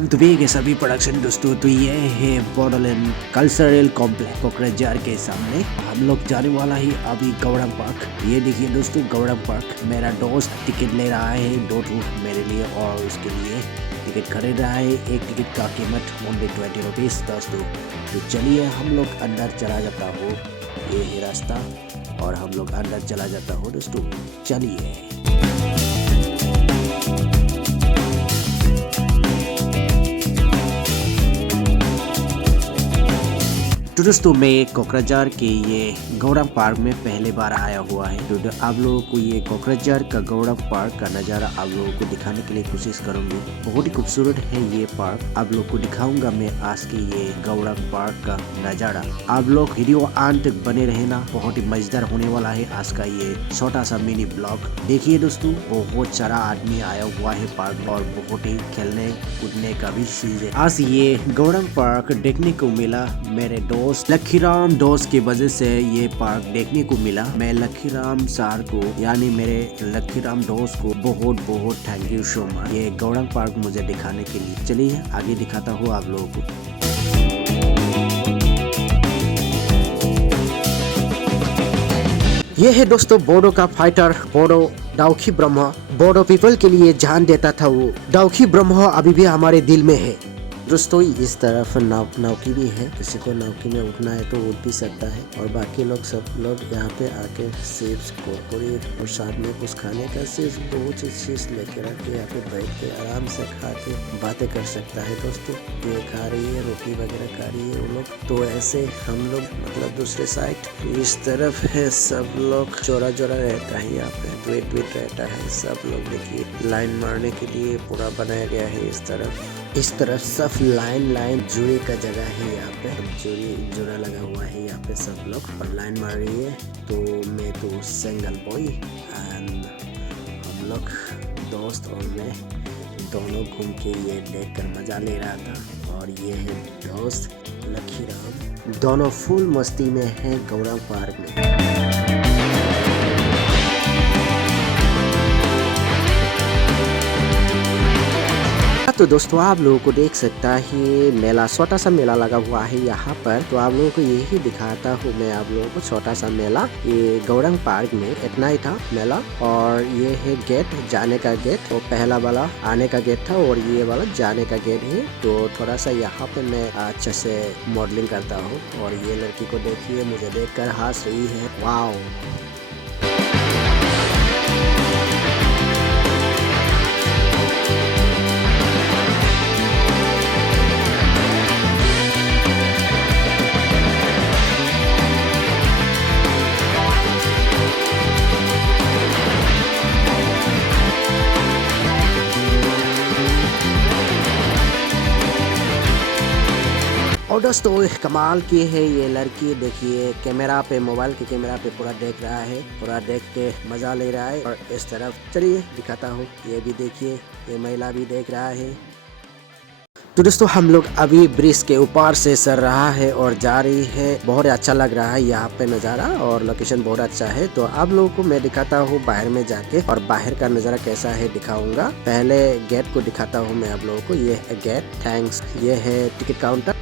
Welcome to be के सभी production दोस्तों। तो ये है बोडोलैंड कल्चरल कॉम्प्लेक्स कोकराझार के सामने। हम लोग जाने वाला है अभी गौरंग पार्क। ये देखिए दोस्तों गौरंग पार्क। मेरा दोस्त टिकट ले रहा है 2 मेरे लिए और उसके लिए टिकट खरीद रहा है। एक टिकट का कीमत ओनली 20 रुपीज़ दोस्तों। तो चलिए हम लोग अंदर चला जाता हो। ये है रास्ता और हम लोग अंदर चला जाता हो दोस्तों। चलिए तो दोस्तों मैं कोकराझार के ये गौरंग पार्क में पहले बार आया हुआ है। तो आप लोगों को ये कोकराझार का गौरंग पार्क का नज़ारा आप लोगों को दिखाने के लिए कोशिश करूंगी। बहुत ही खूबसूरत है ये पार्क। आप लोग को दिखाऊंगा मैं आज के ये गौरंग पार्क का नज़ारा। आप लोग वीडियो अंत तक बने रहना, बहुत ही मजेदार होने वाला है आज का ये छोटा सा मिनी ब्लॉग। देखिए दोस्तों बहुत सारा आदमी आया हुआ है पार्क और बहुत ही खेलने कूदने का भी चीज है। आज ये गौरंग पार्क देखने को मिला मेरे दोस्त लखीराम दोस्त की वजह से ये पार्क देखने को मिला। मैं लखीराम सर को यानी मेरे लखीराम दोस्त को बहुत बहुत थैंक यू सो मच ये गौरंग पार्क मुझे दिखाने के लिए। चलिए आगे दिखाता हूँ आप लोगों को। ये है दोस्तों बोडो का फाइटर बोडो दाऊखी ब्रह्मा। बोडो पीपल के लिए जान देता था वो। दाऊखी ब्रह्मा अभी भी हमारे दिल में है दोस्तों। इस तरफ नावकी भी है, किसी को नावकी में उठना है तो उठ भी सकता है। और बाकी लोग सब लोग यहाँ पे आके चिप्स कुरकुरे और साथ में कुछ खाने का चीज बहुत सी चीज लेके रख के यहाँ पे बैठ के आराम से खा के बातें कर सकता है दोस्तों। ये खा रही है रोटी वगैरह खा रही है वो लोग। तो ऐसे हम लोग मतलब दूसरे साइड इस तरफ है सब लोग जोरा जोरा रहता है यहाँ पे द्वेट रहता है। सब लोग देखिए लाइन मारने के लिए पूरा बनाया गया है। इस तरफ सब लाइन जुड़े का जगह है। यहाँ पे जोड़ा लगा हुआ है। यहाँ पे सब लोग और लाइन मार रही है। तो मैं तो सिंगल बॉय एंड हम लोग दोस्त और मैं दोनों घूम के ये देख कर मजा ले रहा था। और ये है दोस्त लखीराम, दोनों फुल मस्ती में है गौरंग पार्क में। तो दोस्तों आप लोगों को देख सकता है मेला, छोटा सा मेला लगा हुआ है यहाँ पर। तो आप लोगों को यही दिखाता हूँ मैं आप लोगों को छोटा सा मेला। ये गौरंग पार्क में इतना ही था मेला। और ये है गेट, जाने का गेट। और पहला वाला आने का गेट था और ये वाला जाने का गेट है। तो थोड़ा सा यहाँ पे मैं अच्छे से मॉडलिंग करता हूँ। और ये लड़की को देखिए मुझे देख कर हंस रही है। वाओ और दोस्तों कमाल की है ये लड़की। देखिए कैमरा पे, मोबाइल के कैमरा पे पूरा देख रहा है, पूरा देख के मजा ले रहा है। और इस तरफ चलिए दिखाता हूँ, ये भी देखिए ये महिला भी देख रहा है। तो दोस्तों हम लोग अभी ब्रिज के ऊपर से सर रहा है और जा रही है। बहुत अच्छा लग रहा है यहाँ पे नज़ारा और लोकेशन बहुत अच्छा है। तो आप लोगों को मैं दिखाता हूँ बाहर में जाके, और बाहर का नज़ारा कैसा है दिखाऊंगा। पहले गेट को दिखाता हूँ मैं आप लोगों को। ये है गेट, थैंक्स। ये है टिकट काउंटर।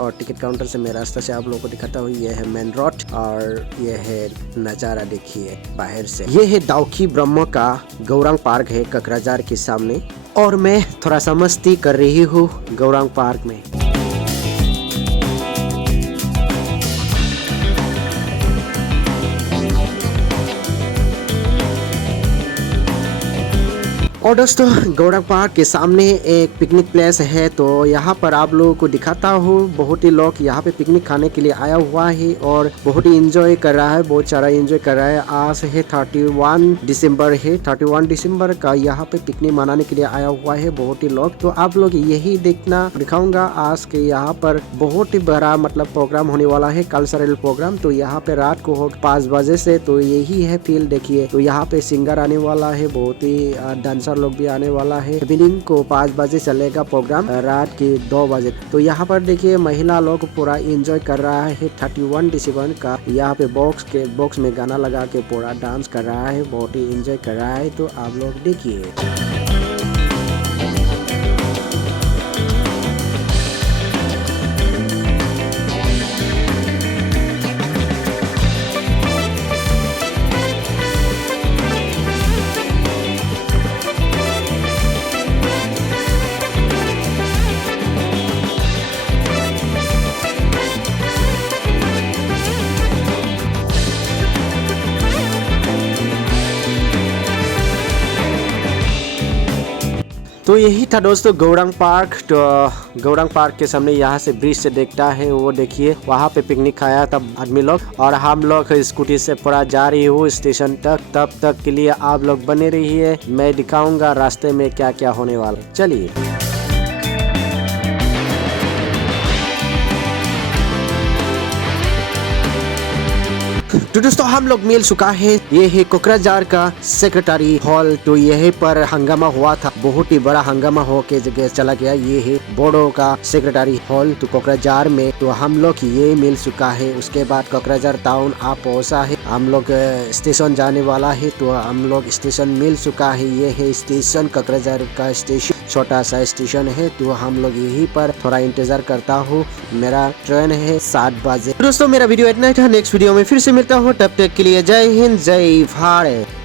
और टिकट काउंटर से मैं रास्ता से आप लोगों को दिखाता हूँ। ये है मेन रोड और ये है नज़ारा देखिए बाहर से। ये है दाऊखी ब्रह्मा का गौरंग पार्क है कोकराझार के सामने। और मैं थोड़ा सा मस्ती कर रही हूँ गौरंग पार्क में। और दोस्तों गौरंग पार्क के सामने एक पिकनिक प्लेस है। तो यहाँ पर आप लोगों को दिखाता हूँ। बहुत ही लोग यहाँ पे पिकनिक खाने के लिए आया हुआ है और बहुत ही एंजॉय कर रहा है, बहुत सारा एंजॉय कर रहा है। आज है 31 दिसंबर है। 31 दिसंबर का यहाँ पे पिकनिक मनाने के लिए आया हुआ है बहुत ही लोग। तो आप लोग यही देखना दिखाऊंगा आज के यहाँ पर बहुत ही बड़ा मतलब प्रोग्राम होने वाला है, कल्चरल प्रोग्राम। तो यहाँ पे रात को हो 5 बजे से। तो यही है फील्ड देखिए। तो यहाँ पे सिंगर आने वाला है, बहुत ही डांसर डांसर लोग भी आने वाला है। इवनिंग को 5 बजे चलेगा प्रोग्राम, रात के 2 बजे। तो यहाँ पर देखिए महिला लोग पूरा एंजॉय कर रहा है। 31 दिसंबर का यहाँ पे बॉक्स में गाना लगा के पूरा डांस कर रहा है, बहुत ही एंजॉय कर रहा है। तो आप लोग देखिए। तो यही था दोस्तों गौरांग पार्क। तो गौरांग पार्क के सामने यहाँ से ब्रिज से देखता है, वो देखिए वहाँ पे पिकनिक खाया था आदमी लोग, और हम लोग स्कूटी से पूरा जा रही हूँ स्टेशन तक। तब तक के लिए आप लोग बने रहिए, मैं दिखाऊंगा रास्ते में क्या क्या होने वाला। चलिए। तो दोस्तों हम लोग मिल चुका है, ये है कोकराझार का सेक्रेटरी हॉल। तो यही पर हंगामा हुआ था, बहुत ही बड़ा हंगामा हो के जगह चला गया। ये है बोडो का सेक्रेटरी हॉल तो कोकराझार में। तो हम लोग ये मिल चुका है। उसके बाद कोकराझार टाउन आप पहुंचा है, हम लोग स्टेशन जाने वाला है। तो हम लोग स्टेशन मिल चुका है, ये है स्टेशन, कोकराझार का स्टेशन, छोटा सा स्टेशन है। तो हम लोग यही पर थोड़ा इंतजार करता हूँ, मेरा ट्रेन है 7 बजे। दोस्तों मेरा वीडियो इतना ही था, नेक्स्ट वीडियो में फिर से मिलता हूँ, तब तक के लिए जय हिंद जय भारत।